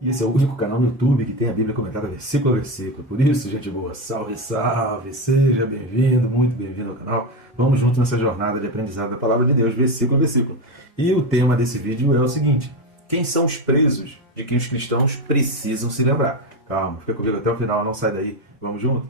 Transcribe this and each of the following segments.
E esse é o único canal no YouTube que tem a Bíblia comentada versículo a versículo. Por isso, gente boa, salve, salve, seja bem-vindo, muito bem-vindo ao canal. Vamos juntos nessa jornada de aprendizado da Palavra de Deus, versículo a versículo. E o tema desse vídeo é o seguinte: quem são os presos de que os cristãos precisam se lembrar? Calma, fica comigo até o final, não sai daí. Vamos junto?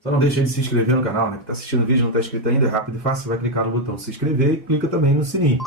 Só não deixe de se inscrever no canal, né? Que está assistindo o vídeo e não está inscrito ainda, é rápido e fácil. Você vai clicar no botão se inscrever e clica também no sininho.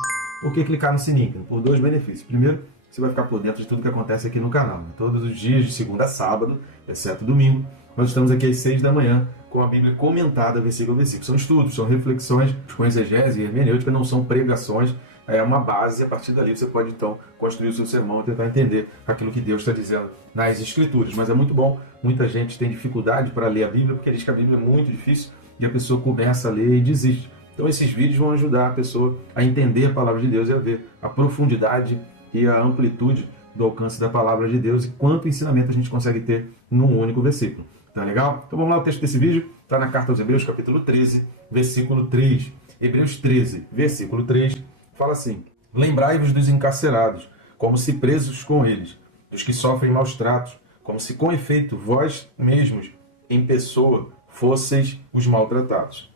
Por que clicar no sininho? Por dois benefícios. Primeiro, você vai ficar por dentro de tudo que acontece aqui no canal, né? Todos os dias, de segunda a sábado, exceto domingo, nós estamos aqui às 6 da manhã com a Bíblia comentada versículo a versículo. São estudos, são reflexões com exegese e hermenêutica, não são pregações. É uma base, e a partir dali você pode então construir o seu sermão e tentar entender aquilo que Deus está dizendo nas Escrituras. Mas é muito bom, muita gente tem dificuldade para ler a Bíblia, porque diz que a Bíblia é muito difícil e a pessoa começa a ler e desiste. Então esses vídeos vão ajudar a pessoa a entender a Palavra de Deus e a ver a profundidade e a amplitude do alcance da Palavra de Deus e quanto ensinamento a gente consegue ter num único versículo. Tá legal? Então vamos lá, o texto desse vídeo está na Carta aos Hebreus, capítulo 13, versículo 3. Hebreus 13, versículo 3. Fala assim: lembrai-vos dos encarcerados, como se presos com eles, dos que sofrem maus tratos, como se com efeito vós mesmos, em pessoa, fosseis os maltratados.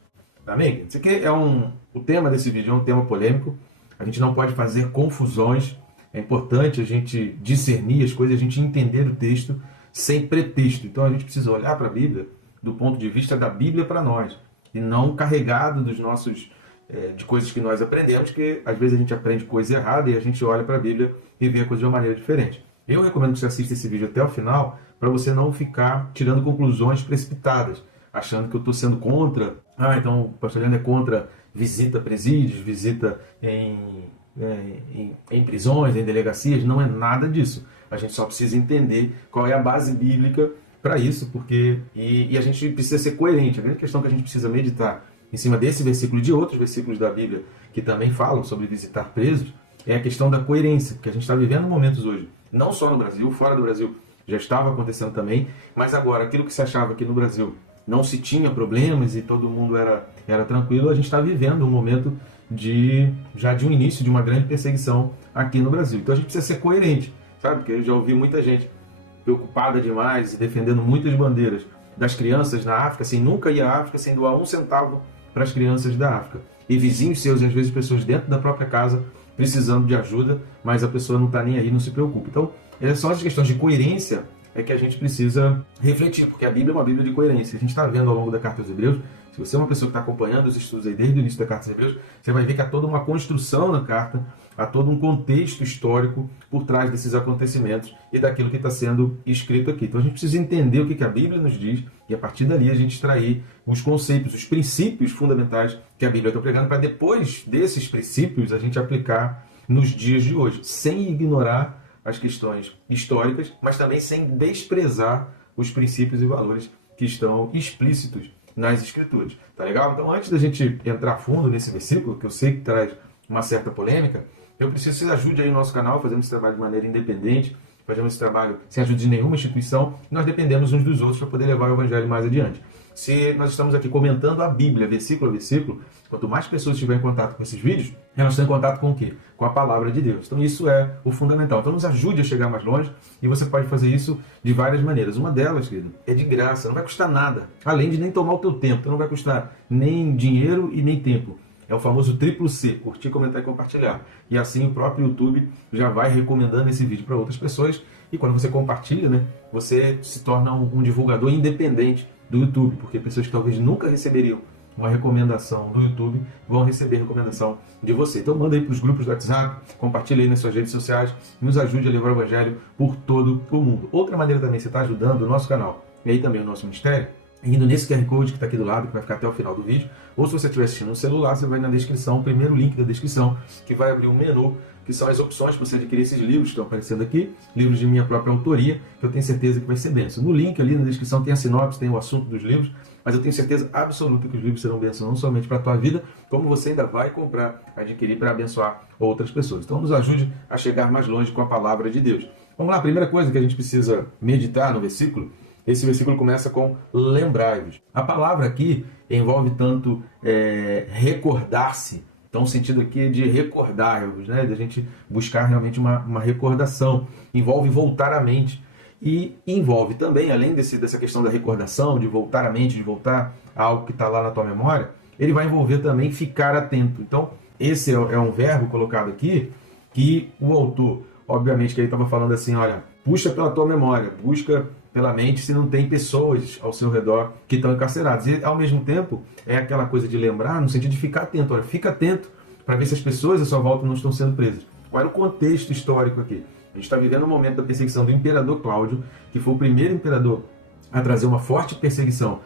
Amém? Isso aqui é o tema desse vídeo é um tema polêmico. A gente não pode fazer confusões. É importante a gente discernir as coisas, a gente entender o texto sem pretexto. Então a gente precisa olhar para a Bíblia do ponto de vista da Bíblia para nós, e não carregado dos nossos de coisas que nós aprendemos, que às vezes a gente aprende coisa errada e a gente olha para a Bíblia e vê a coisa de uma maneira diferente. Eu recomendo que você assista esse vídeo até o final, para você não ficar tirando conclusões precipitadas, achando que eu estou sendo contra. Então o pastor Leandro é contra visita a presídios, visita em prisões, em delegacias. Não é nada disso. A gente só precisa entender qual é a base bíblica para isso, porque e a gente precisa ser coerente. A grande questão que a gente precisa meditar em cima desse versículo e de outros versículos da Bíblia que também falam sobre visitar presos, é a questão da coerência, que a gente está vivendo momentos hoje, não só no Brasil, fora do Brasil já estava acontecendo também, mas agora aquilo que se achava que no Brasil não se tinha problemas e todo mundo era tranquilo, a gente está vivendo um momento já de um início de uma grande perseguição aqui no Brasil. Então a gente precisa ser coerente, sabe? Porque eu já ouvi muita gente preocupada demais e defendendo muitas bandeiras das crianças na África, sem nunca ir à África, sem doar um centavo para as crianças da África. E vizinhos seus, e às vezes pessoas dentro da própria casa, precisando de ajuda, mas a pessoa não está nem aí, não se preocupa. Então, são as questões de coerência que a gente precisa refletir, porque a Bíblia é uma Bíblia de coerência. A gente está vendo ao longo da Carta aos Hebreus, se você é uma pessoa que está acompanhando os estudos aí desde o início da Carta aos Hebreus, você vai ver que há toda uma construção na carta, há todo um contexto histórico por trás desses acontecimentos e daquilo que está sendo escrito aqui. Então a gente precisa entender o que a Bíblia nos diz e a partir dali a gente extrair os conceitos, os princípios fundamentais que a Bíblia está pregando, para depois desses princípios a gente aplicar nos dias de hoje, sem ignorar as questões históricas, mas também sem desprezar os princípios e valores que estão explícitos nas Escrituras. Tá legal? Então, antes da gente entrar fundo nesse versículo, que eu sei que traz uma certa polêmica, eu preciso que você ajude aí o nosso canal, fazendo esse trabalho de maneira independente, fazendo esse trabalho sem ajuda de nenhuma instituição, e nós dependemos uns dos outros para poder levar o Evangelho mais adiante. Se nós estamos aqui comentando a Bíblia, versículo a versículo, quanto mais pessoas estiverem em contato com esses vídeos, elas estão em contato com o quê? Com a Palavra de Deus. Então isso é o fundamental. Então nos ajude a chegar mais longe, e você pode fazer isso de várias maneiras. Uma delas, querido, é de graça, não vai custar nada, além de nem tomar o teu tempo. Então não vai custar nem dinheiro e nem tempo. É o famoso triplo C, curtir, comentar e compartilhar. E assim o próprio YouTube já vai recomendando esse vídeo para outras pessoas. E quando você compartilha, né, você se torna um divulgador independente do YouTube, porque pessoas que talvez nunca receberiam uma recomendação do YouTube vão receber recomendação de você. Então manda aí para os grupos do WhatsApp, compartilha aí nas suas redes sociais, nos ajude a levar o Evangelho por todo o mundo. Outra maneira também, você está ajudando o nosso canal e aí também o nosso ministério, indo nesse QR Code que está aqui do lado, que vai ficar até o final do vídeo, ou se você estiver assistindo no celular, você vai na descrição, o primeiro link da descrição, que vai abrir um menu, que são as opções para você adquirir esses livros que estão aparecendo aqui, livros de minha própria autoria, que eu tenho certeza que vai ser bênção. No link ali na descrição tem a sinopse, tem o assunto dos livros, mas eu tenho certeza absoluta que os livros serão bênção não somente para a tua vida, como você ainda vai comprar, adquirir para abençoar outras pessoas. Então nos ajude a chegar mais longe com a palavra de Deus. Vamos lá, a primeira coisa que a gente precisa meditar no versículo esse versículo começa com lembrai-vos. A palavra aqui envolve tanto recordar-se, então o sentido aqui é de recordar-vos, né? De a gente buscar realmente uma recordação, envolve voltar à mente. E envolve também, além dessa questão da recordação, de voltar à mente, de voltar a algo que está lá na tua memória, ele vai envolver também ficar atento. Então, esse é um verbo colocado aqui, que o autor, obviamente que ele estava falando assim, olha, puxa pela tua memória, busca pela mente se não tem pessoas ao seu redor que estão encarceradas. E, ao mesmo tempo, é aquela coisa de lembrar, no sentido de ficar atento. Olha, fica atento para ver se as pessoas à sua volta não estão sendo presas. Qual era o contexto histórico aqui? A gente está vivendo o momento da perseguição do imperador Cláudio, que foi o primeiro imperador a trazer uma forte perseguição,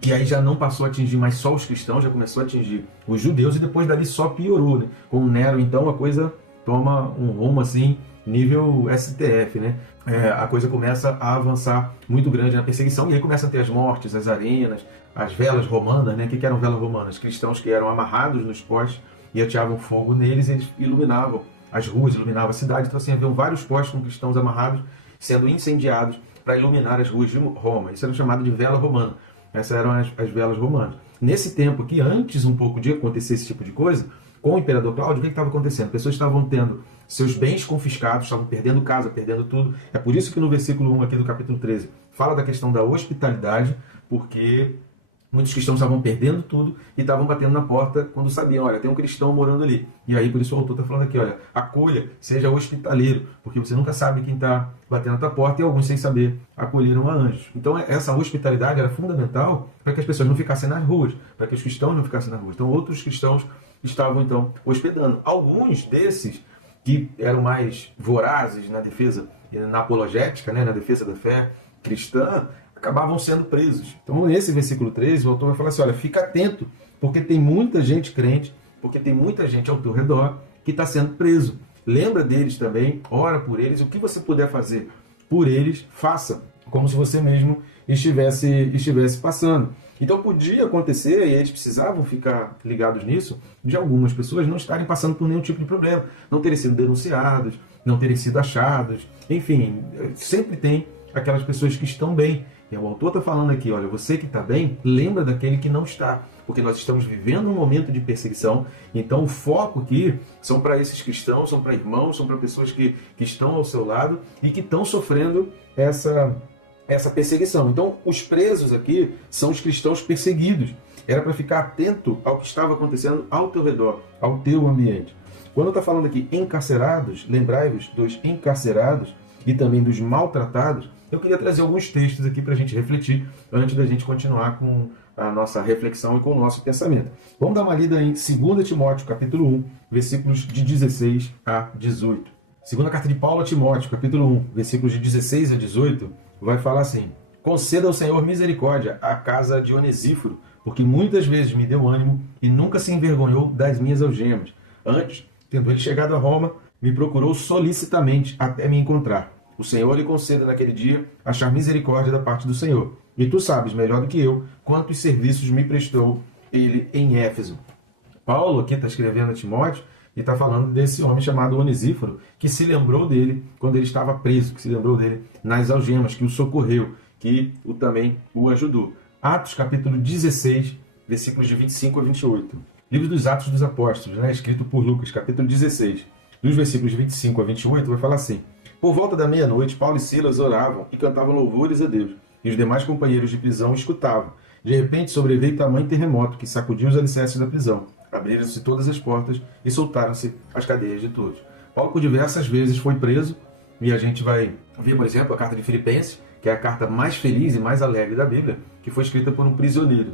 que aí já não passou a atingir mais só os cristãos, já começou a atingir os judeus, e depois dali só piorou, né? Com Nero, então, a coisa toma um rumo assim, nível STF, né? A coisa começa a avançar muito grande na perseguição, e aí começa a ter as mortes, as arenas, as velas romanas, né? O que eram velas romanas? Cristãos que eram amarrados nos postes e ateavam fogo neles, e eles iluminavam as ruas, iluminavam a cidade. Então, assim, haviam vários postes com cristãos amarrados sendo incendiados para iluminar as ruas de Roma. Isso era chamado de vela romana. Essas eram as velas romanas. Nesse tempo aqui, antes um pouco de acontecer esse tipo de coisa, com o imperador Cláudio, o que estava acontecendo? Pessoas estavam tendo seus bens confiscados, estavam perdendo casa, perdendo tudo. É por isso que no versículo 1 aqui do capítulo 13 fala da questão da hospitalidade, porque muitos cristãos estavam perdendo tudo e estavam batendo na porta quando sabiam, olha, tem um cristão morando ali. E aí, por isso o autor está falando aqui, olha, acolha, seja hospitaleiro, porque você nunca sabe quem está batendo na tua porta, e alguns, sem saber, acolheram a anjos. Então, essa hospitalidade era fundamental para que as pessoas não ficassem nas ruas, para que os cristãos não ficassem nas ruas. Então, outros cristãos estavam, então, hospedando. Alguns desses, que eram mais vorazes na defesa, na apologética, né, na defesa da fé cristã, acabavam sendo presos. Então, nesse versículo 13, o autor vai falar assim, olha, fica atento, porque tem muita gente crente, porque tem muita gente ao teu redor que está sendo preso. Lembra deles também, ora por eles, o que você puder fazer por eles, faça, como se você mesmo estivesse passando. Então, podia acontecer, e eles precisavam ficar ligados nisso, de algumas pessoas não estarem passando por nenhum tipo de problema, não terem sido denunciados, não terem sido achados, enfim, sempre tem aquelas pessoas que estão bem. E o autor está falando aqui, olha, você que está bem, lembra daquele que não está, porque nós estamos vivendo um momento de perseguição, então o foco aqui são para esses cristãos, são para irmãos, são para pessoas que estão ao seu lado e que estão sofrendo essa perseguição. Então, os presos aqui são os cristãos perseguidos. Era para ficar atento ao que estava acontecendo ao teu redor, ao teu ambiente. Quando está falando aqui encarcerados, lembrai-vos dos encarcerados e também dos maltratados, eu queria trazer alguns textos aqui para a gente refletir antes da gente continuar com a nossa reflexão e com o nosso pensamento. Vamos dar uma lida em 2 Timóteo, capítulo 1, versículos de 16 a 18. Segunda carta de Paulo a Timóteo, capítulo 1, versículos de 16 a 18, vai falar assim: conceda ao Senhor misericórdia à casa de Onesíforo, porque muitas vezes me deu ânimo e nunca se envergonhou das minhas algemas. Antes, tendo ele chegado a Roma, me procurou solicitamente até me encontrar. O Senhor lhe conceda naquele dia achar misericórdia da parte do Senhor. E tu sabes, melhor do que eu, quantos serviços me prestou ele em Éfeso. Paulo aqui está escrevendo a Timóteo e está falando desse homem chamado Onesíforo, que se lembrou dele quando ele estava preso, que se lembrou dele nas algemas, que o socorreu, que também o ajudou. Atos capítulo 16, versículos de 25 a 28. Livro dos Atos dos Apóstolos, né, escrito por Lucas, capítulo 16, dos versículos de 25 a 28, vai falar assim: por volta da meia-noite, Paulo e Silas oravam e cantavam louvores a Deus, e os demais companheiros de prisão escutavam. De repente sobreveio tamanho terremoto que sacudiu os alicerces da prisão. Abriram-se todas as portas e soltaram-se as cadeias de todos. Paulo por diversas vezes foi preso, e a gente vai ver, por exemplo, a carta de Filipenses, que é a carta mais feliz e mais alegre da Bíblia, que foi escrita por um prisioneiro.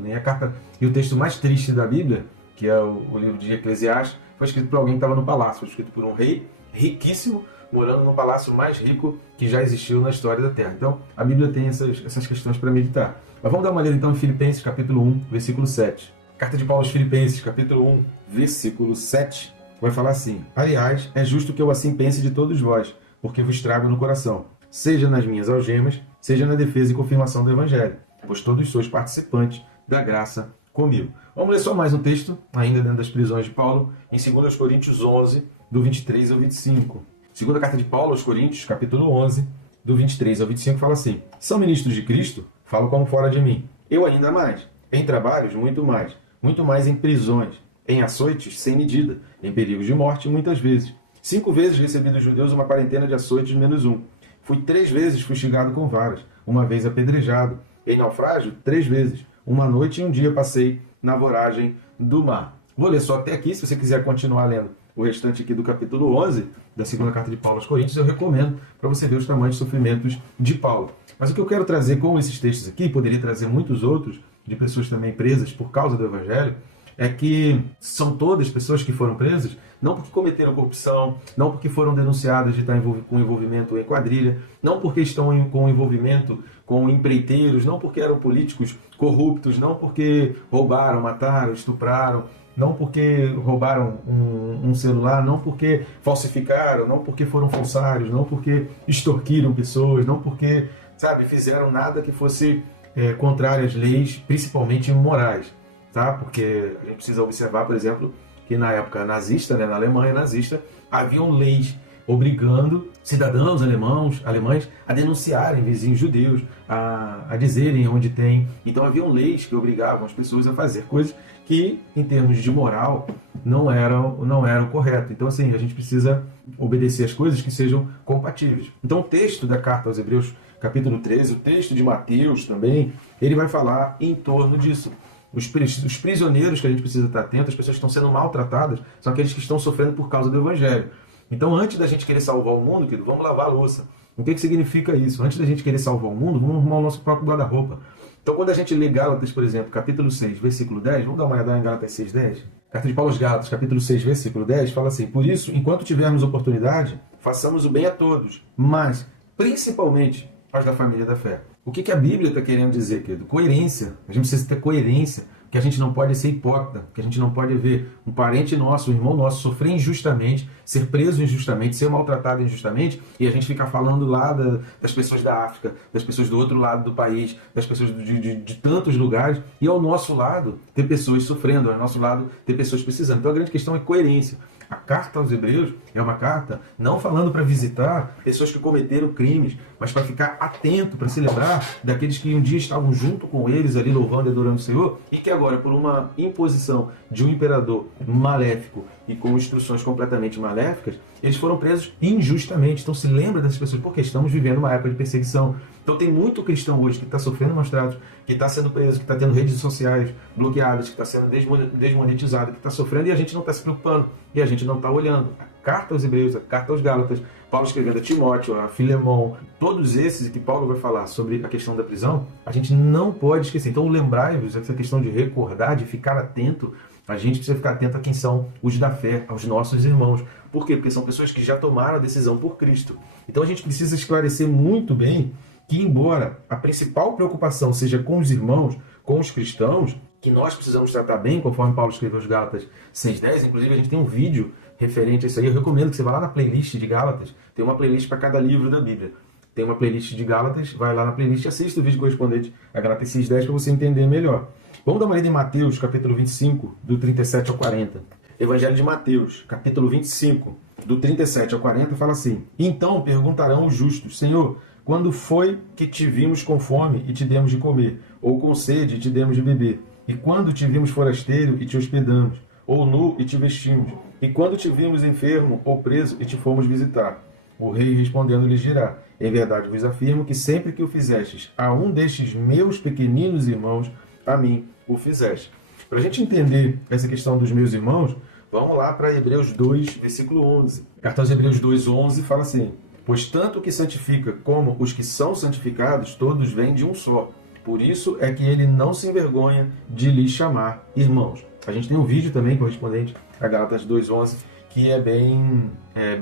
E o texto mais triste da Bíblia, que é o livro de Eclesiastes, foi escrito por alguém que estava no palácio, foi escrito por um rei riquíssimo, morando no palácio mais rico que já existiu na história da Terra. Então, a Bíblia tem essas questões para meditar. Mas vamos dar uma olhada então em Filipenses, capítulo 1, versículo 7. Carta de Paulo aos Filipenses, capítulo 1, versículo 7, vai falar assim: aliás, é justo que eu assim pense de todos vós, porque vos trago no coração, seja nas minhas algemas, seja na defesa e confirmação do Evangelho, pois todos sois participantes da graça comigo. Vamos ler só mais um texto, ainda dentro das prisões de Paulo, em 2 Coríntios 11, do 23 ao 25. Segunda carta de Paulo aos Coríntios, capítulo 11, do 23 ao 25, fala assim: são ministros de Cristo? Falo como fora de mim. Eu ainda mais. Em trabalhos, muito mais em prisões, em açoites sem medida, em perigos de morte, muitas vezes. 5 vezes recebi dos judeus uma quarentena de açoites menos um. Fui 3 vezes fustigado com varas, uma vez apedrejado. Em naufrágio, 3 vezes. Uma noite e um dia passei na voragem do mar. Vou ler só até aqui, se você quiser continuar lendo o restante aqui do capítulo 11 da segunda carta de Paulo aos Coríntios, eu recomendo para você ver os tamanhos de sofrimentos de Paulo. Mas o que eu quero trazer com esses textos aqui, poderia trazer muitos outros, de pessoas também presas por causa do Evangelho, é que são todas pessoas que foram presas não porque cometeram corrupção, não porque foram denunciadas de estar com envolvimento em quadrilha, não porque estão com envolvimento com empreiteiros, não porque eram políticos corruptos, não porque roubaram, mataram, estupraram, não porque roubaram um celular, não porque falsificaram, não porque foram falsários, não porque extorquiram pessoas, não porque, fizeram nada que fosse contrário às leis, principalmente morais. Tá? Porque a gente precisa observar, por exemplo, que na época nazista, na Alemanha nazista, haviam leis obrigando cidadãos alemães a denunciarem vizinhos judeus, a dizerem onde tem. Então haviam leis que obrigavam as pessoas a fazer coisas que, em termos de moral, não eram corretas. Então, assim, a gente precisa obedecer as coisas que sejam compatíveis. Então, o texto da carta aos Hebreus, capítulo 13, o texto de Mateus também, ele vai falar em torno disso. Os prisioneiros que a gente precisa estar atento, as pessoas que estão sendo maltratadas, são aqueles que estão sofrendo por causa do Evangelho. Então, antes da gente querer salvar o mundo, querido, vamos lavar a louça. O que significa isso? Antes da gente querer salvar o mundo, vamos arrumar o nosso próprio guarda-roupa. Então, quando a gente lê Gálatas, por exemplo, capítulo 6, versículo 10, vamos dar uma olhada em Gálatas 6, 10? Carta de Paulo aos Gálatas, capítulo 6, versículo 10, fala assim: por isso, enquanto tivermos oportunidade, façamos o bem a todos, mas, principalmente, aos da família da fé. O que a Bíblia está querendo dizer, querido? Coerência. A gente precisa ter coerência. Que a gente não pode ser hipócrita, que a gente não pode ver um parente nosso, um irmão nosso sofrer injustamente, ser preso injustamente, ser maltratado injustamente, e a gente ficar falando lá das pessoas da África, das pessoas do outro lado do país, das pessoas de tantos lugares, e ao nosso lado ter pessoas sofrendo, ao nosso lado ter pessoas precisando. Então a grande questão é coerência. A carta aos Hebreus é uma carta não falando para visitar pessoas que cometeram crimes, mas para ficar atento, para se lembrar daqueles que um dia estavam junto com eles ali louvando e adorando o Senhor, e que agora, por uma imposição de um imperador maléfico e com instruções completamente maléficas, eles foram presos injustamente. Então se lembra dessas pessoas, porque estamos vivendo uma época de perseguição. Então tem muito cristão hoje que está sofrendo maus tratos, que está sendo preso, que está tendo redes sociais bloqueadas, que está sendo desmonetizado, que está sofrendo, e a gente não está se preocupando, e a gente não está olhando. A carta aos Hebreus, a carta aos Gálatas, Paulo escrevendo a Timóteo, a Filemão, todos esses que Paulo vai falar sobre a questão da prisão, a gente não pode esquecer. Então lembrai-vos, essa questão de recordar, de ficar atento, a gente precisa ficar atento a quem são os da fé, aos nossos irmãos. Por quê? Porque são pessoas que já tomaram a decisão por Cristo. Então a gente precisa esclarecer muito bem que, embora a principal preocupação seja com os irmãos, com os cristãos, que nós precisamos tratar bem, conforme Paulo escreveu aos Gálatas 6:10, inclusive a gente tem um vídeo referente a isso aí. Eu recomendo que você vá lá na playlist de Gálatas, tem uma playlist para cada livro da Bíblia. Tem uma playlist de Gálatas, vai lá na playlist e assista o vídeo correspondente a Gálatas 6:10 para você entender melhor. Vamos dar uma olhada em Mateus, capítulo 25, do 37 ao 40. Evangelho de Mateus, capítulo 25, do 37 ao 40, fala assim: então perguntarão os justos: Senhor, quando foi que te vimos com fome e te demos de comer? Ou com sede e te demos de beber? E quando te vimos forasteiro e te hospedamos? Ou nu e te vestimos? E quando te vimos enfermo ou preso e te fomos visitar? O rei respondendo lhes dirá: em verdade vos afirmo que sempre que o fizestes a um destes meus pequeninos irmãos, a mim o fizeste. Para a gente entender essa questão dos meus irmãos, vamos lá para Hebreus 2, versículo 11. Carta aos Hebreus 2, 11 fala assim: pois tanto o que santifica como os que são santificados, todos vêm de um só. Por isso é que ele não se envergonha de lhes chamar irmãos. A gente tem um vídeo também correspondente a Gálatas 2:11 que é bem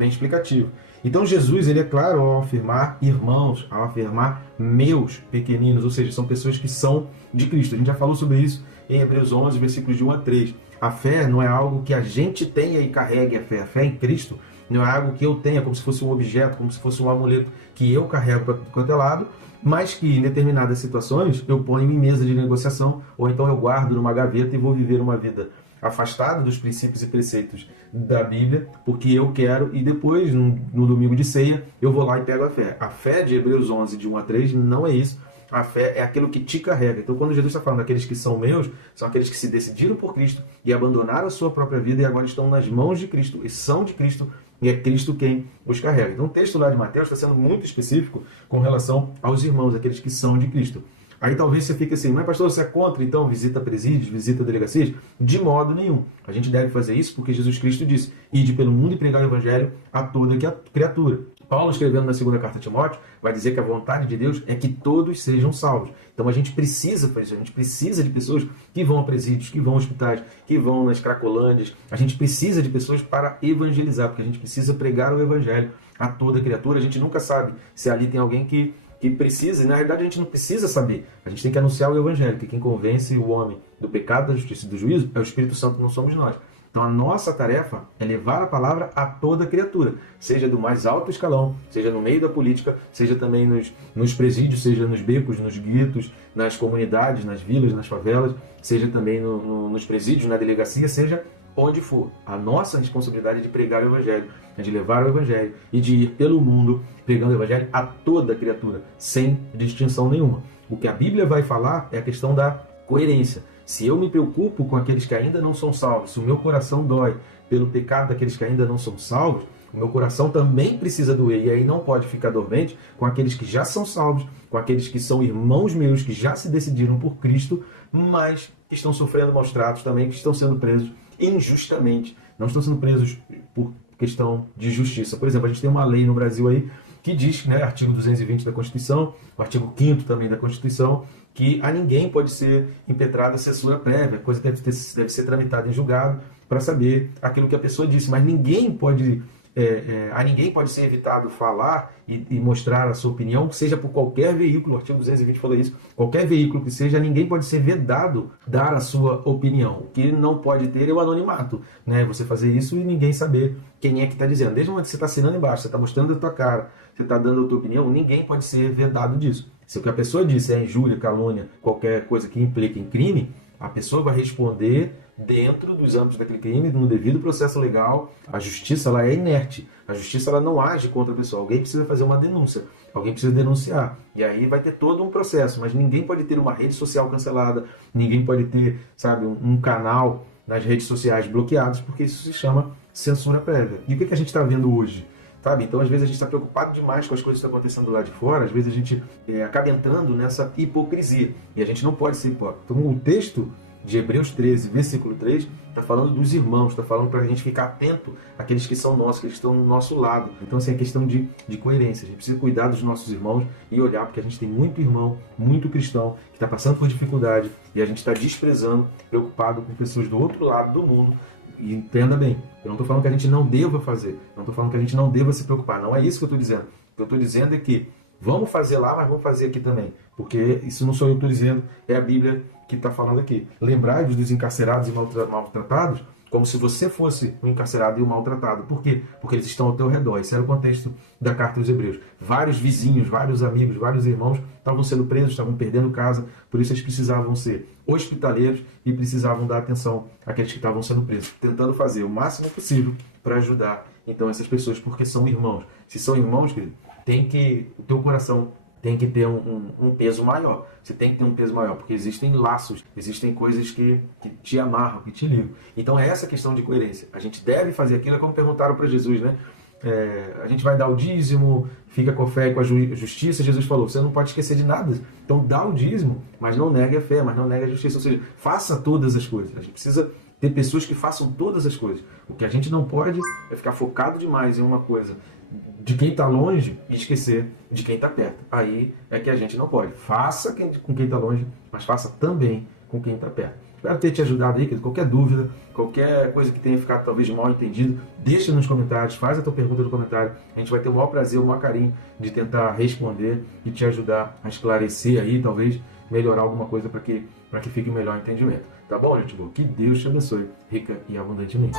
explicativo. Então Jesus, ele é claro ao afirmar irmãos, ao afirmar meus pequeninos, ou seja, são pessoas que são de Cristo. A gente já falou sobre isso em Hebreus 11, versículos de 1 a 3. A fé não é algo que a gente tenha e carregue a fé. A fé em Cristo não é algo que eu tenha como se fosse um objeto, como se fosse um amuleto que eu carrego para quanto é lado, mas que em determinadas situações eu ponho em mesa de negociação, ou então eu guardo numa gaveta e vou viver uma vida afastado dos princípios e preceitos da Bíblia, porque eu quero, e depois, no domingo de ceia, eu vou lá e pego a fé. A fé de Hebreus 11, de 1 a 3, não é isso. A fé é aquilo que te carrega. Então, quando Jesus está falando daqueles que são meus, são aqueles que se decidiram por Cristo e abandonaram a sua própria vida e agora estão nas mãos de Cristo e são de Cristo, e é Cristo quem os carrega. Então, o texto lá de Mateus está sendo muito específico com relação aos irmãos, aqueles que são de Cristo. Aí talvez você fique assim, mas pastor, você é contra, então, visita presídios, visita delegacias? De modo nenhum. A gente deve fazer isso porque Jesus Cristo disse, ide pelo mundo e pregar o evangelho a toda criatura. Paulo, escrevendo na segunda carta a Timóteo, vai dizer que a vontade de Deus é que todos sejam salvos. Então a gente precisa fazer isso, a gente precisa de pessoas que vão a presídios, que vão a hospitais, que vão nas cracolândias. A gente precisa de pessoas para evangelizar, porque a gente precisa pregar o evangelho a toda criatura. A gente nunca sabe se ali tem alguém que precisa, e na realidade a gente não precisa saber. A gente tem que anunciar o evangelho, que quem convence o homem do pecado, da justiça e do juízo é o Espírito Santo, não somos nós. Então a nossa tarefa é levar a palavra a toda criatura, seja do mais alto escalão, seja no meio da política, seja também nos presídios, seja nos becos, nos guetos, nas comunidades, nas vilas, nas favelas, seja também nos presídios, na delegacia, seja onde for. A nossa responsabilidade é de pregar o evangelho, é de levar o evangelho e de ir pelo mundo pregando o evangelho a toda criatura, sem distinção nenhuma. O que a Bíblia vai falar é a questão da coerência. Se eu me preocupo com aqueles que ainda não são salvos, se o meu coração dói pelo pecado daqueles que ainda não são salvos, o meu coração também precisa doer, e aí não pode ficar dormente com aqueles que já são salvos, com aqueles que são irmãos meus, que já se decidiram por Cristo, mas que estão sofrendo maus tratos também, que estão sendo presos injustamente, não estão sendo presos por questão de justiça. Por exemplo, a gente tem uma lei no Brasil aí que diz, né, artigo 220 da Constituição, o artigo 5º também da Constituição, que a ninguém pode ser impetrada censura prévia, coisa que deve ser tramitada em julgado para saber aquilo que a pessoa disse, mas ninguém pode, a ninguém pode ser evitado falar e mostrar a sua opinião, seja por qualquer veículo, o artigo 220 fala isso, qualquer veículo que seja, ninguém pode ser vedado dar a sua opinião. O que não pode ter é o anonimato, né? Você fazer isso e ninguém saber quem é que está dizendo. Desde o momento que você está assinando embaixo, você está mostrando a tua cara, você está dando a tua opinião, ninguém pode ser vedado disso. Se o que a pessoa disse é injúria, calúnia, qualquer coisa que implique em crime, a pessoa vai responder dentro dos âmbitos daquele crime, no devido processo legal. A justiça ela é inerte. A justiça ela não age contra a pessoa. Alguém precisa fazer uma denúncia. Alguém precisa denunciar. E aí vai ter todo um processo. Mas ninguém pode ter uma rede social cancelada. Ninguém pode ter, sabe, um canal nas redes sociais bloqueados, porque isso se chama censura prévia. E o que a gente está vendo hoje? Sabe? Então, às vezes, a gente está preocupado demais com as coisas que estão acontecendo lá de fora, às vezes a gente acaba entrando nessa hipocrisia, e a gente não pode ser hipócrita. Então, o texto de Hebreus 13, versículo 3, está falando dos irmãos, está falando para a gente ficar atento àqueles que são nossos, que estão no nosso lado. Então, assim, é questão de coerência. A gente precisa cuidar dos nossos irmãos e olhar, porque a gente tem muito irmão, muito cristão, que está passando por dificuldade, e a gente está desprezando, preocupado com pessoas do outro lado do mundo. E entenda bem, eu não estou falando que a gente não deva fazer, não estou falando que a gente não deva se preocupar, não é isso que eu estou dizendo. O que eu estou dizendo é que vamos fazer lá, mas vamos fazer aqui também, porque isso não sou eu que estou dizendo, é a Bíblia que está falando aqui. Lembrai-vos dos encarcerados e maltratados, como se você fosse um encarcerado e um maltratado. Por quê? Porque eles estão ao teu redor. Esse era o contexto da carta aos Hebreus. Vários vizinhos, vários amigos, vários irmãos estavam sendo presos, estavam perdendo casa, por isso eles precisavam ser hospitaleiros e precisavam dar atenção àqueles que estavam sendo presos, tentando fazer o máximo possível para ajudar então essas pessoas, porque são irmãos. Se são irmãos, querido, o teu coração tem que ter um peso maior. Você tem que ter um peso maior, porque existem laços, existem coisas que te amarram, que te ligam. Então é essa questão de coerência. A gente deve fazer aquilo, é como perguntaram para Jesus, né? A gente vai dar o dízimo, fica com a fé e com a justiça. Jesus falou, você não pode esquecer de nada. Então dá o dízimo, mas não negue a fé, mas não negue a justiça. Ou seja, faça todas as coisas. A gente precisa ter pessoas que façam todas as coisas. O que a gente não pode é ficar focado demais em uma coisa de quem está longe e esquecer de quem está perto. Aí é que a gente não pode. Faça com quem está longe, mas faça também com quem está perto. Espero ter te ajudado aí, qualquer dúvida, qualquer coisa que tenha ficado talvez mal entendido, deixa nos comentários, faz a tua pergunta no comentário. A gente vai ter o maior prazer, o maior carinho de tentar responder e te ajudar a esclarecer aí, talvez melhorar alguma coisa para que fique melhor o entendimento. Tá bom, gente boa? Que Deus te abençoe rica e abundantemente.